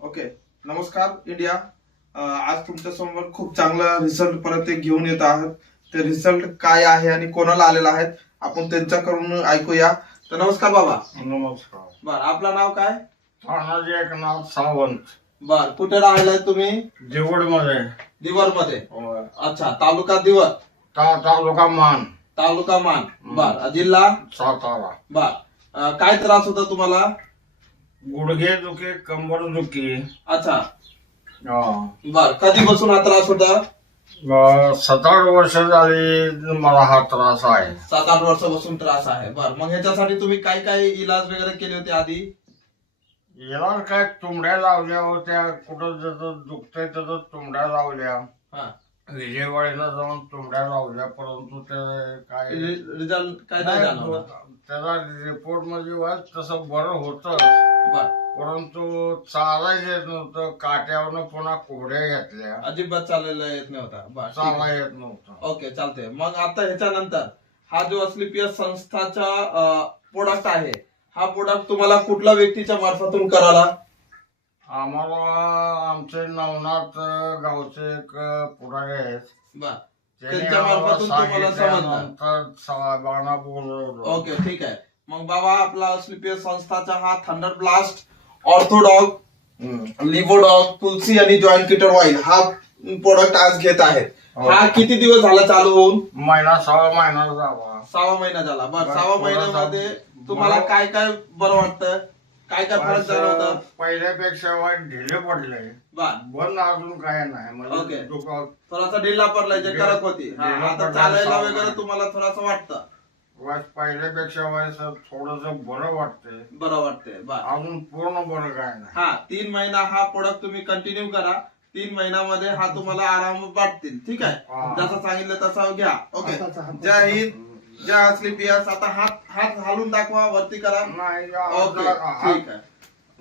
Okay. नमस्कार India. आज तुमच्या समोर खूप चांगला रिझल्ट परत एक घेऊन येत आहात. ते रिझल्ट काय आहे आणि कोणाला आलेला आहे आपण त्यांच्याकडून ऐकूया. तर नमस्कार बाबा. नमस्कार. बर, आपलं नाव काय? तानाजी एकनाथ सावंत. बर, कुठे राहिलाय तुम्ही? देवड मध्ये. दिवर मध्ये. अच्छा, तालुका दिवर, तालुका मान, तालुका मान. बर, जिल्हा सातारा. बर. काय त्रास होता तुम्हाला? गुडघे दुखी, कंबर दुखी. अच्छा. बर, कधीपासून हा त्रास होता? 7-8 वर्ष झाली मला हा त्रास आहे. 7-8 वर्षापासून त्रास आहे. बर, मग ह्याच्यासाठी तुम्ही काय काय इलाज वगैरे केले होते आधी? याला काय तुंबड्या लावल्या होत्या, कुठं जसं दुखतंय तसं तुंबड्या लावल्या. हा. विजयवाडीला जाऊन तुंबड्या लावल्या, परंतु ते काय रिझल्ट काय नाही जाणवला? त्याचा रिपोर्ट मध्ये वाच तसं बरं होतं, बर. परंतु चालायला येत नव्हतं. काट्यावरनं पुन्हा कोड्या घेतल्या, अजिबात चालायला येत नव्हता. बर, ठीक चाला आहे. येत नव्हतं. ओके, चालतंय. मग आता ह्याच्यानंतर हा जो अस्क्लेपियस संस्थाचा प्रोडक्ट आहे, हा प्रोडक्ट तुम्हाला कुठल्या व्यक्तीच्या मार्फतून कराला? आम्हाला आमचे नवनाथ गावचे एक पुढारी आहेत, बर, त्यांनी त्यांच्या आम्हाला मार्फतून तुम्हाला समजलं. सांगितल्यानंतर साहेबांना बोलवलं. ओके, ठीक आहे. मग बाबा, आपला अस्क्लेपियस संस्थाचा हा थंडर ब्लास्ट, ऑर्थोडॉग, लिव्होडॉग, तुलसी आणि जॉईंट किटर ऑइल हा प्रोडक्ट आज घेत आहेत. हा किती दिवस झाला चालू होऊन? 6 महिना झाला. 6 महिना झाला. बर, बर, 6 महिन्यामध्ये तुम्हाला काय काय बरं वाटतं? काय काय फरक जाणवतं? पहिल्यापेक्षा वाईट ढिले पडले, बर, बंद अजून काय नाही. ओके. म्हणजे दुखावत थोडासा ढिला पडलाय, जे कडक होती. हा, ढिला आता पडलाय, चालायला सावकाश. वगैरे तुम्हाला थोडंसं वाटतं? पहिल्यापेक्षा वाईट थोडस बरं वाटतंय. बरं वाटतंय. बर, अजून पूर्ण बरं काय नाही. हा 3 महिना हा प्रोडक्ट तुम्ही कंटिन्यू करा. 3 महिन्यामध्ये हा तुम्हाला आराम वाटतील. ठीक आहे, हा. जसं सांगितलं तसं घ्या. ओके. जय हिंद, जय अस्क्लेपियस. आता हात हात घालून दाखवा, वरती करा. नाही ओके, ठीक आहे.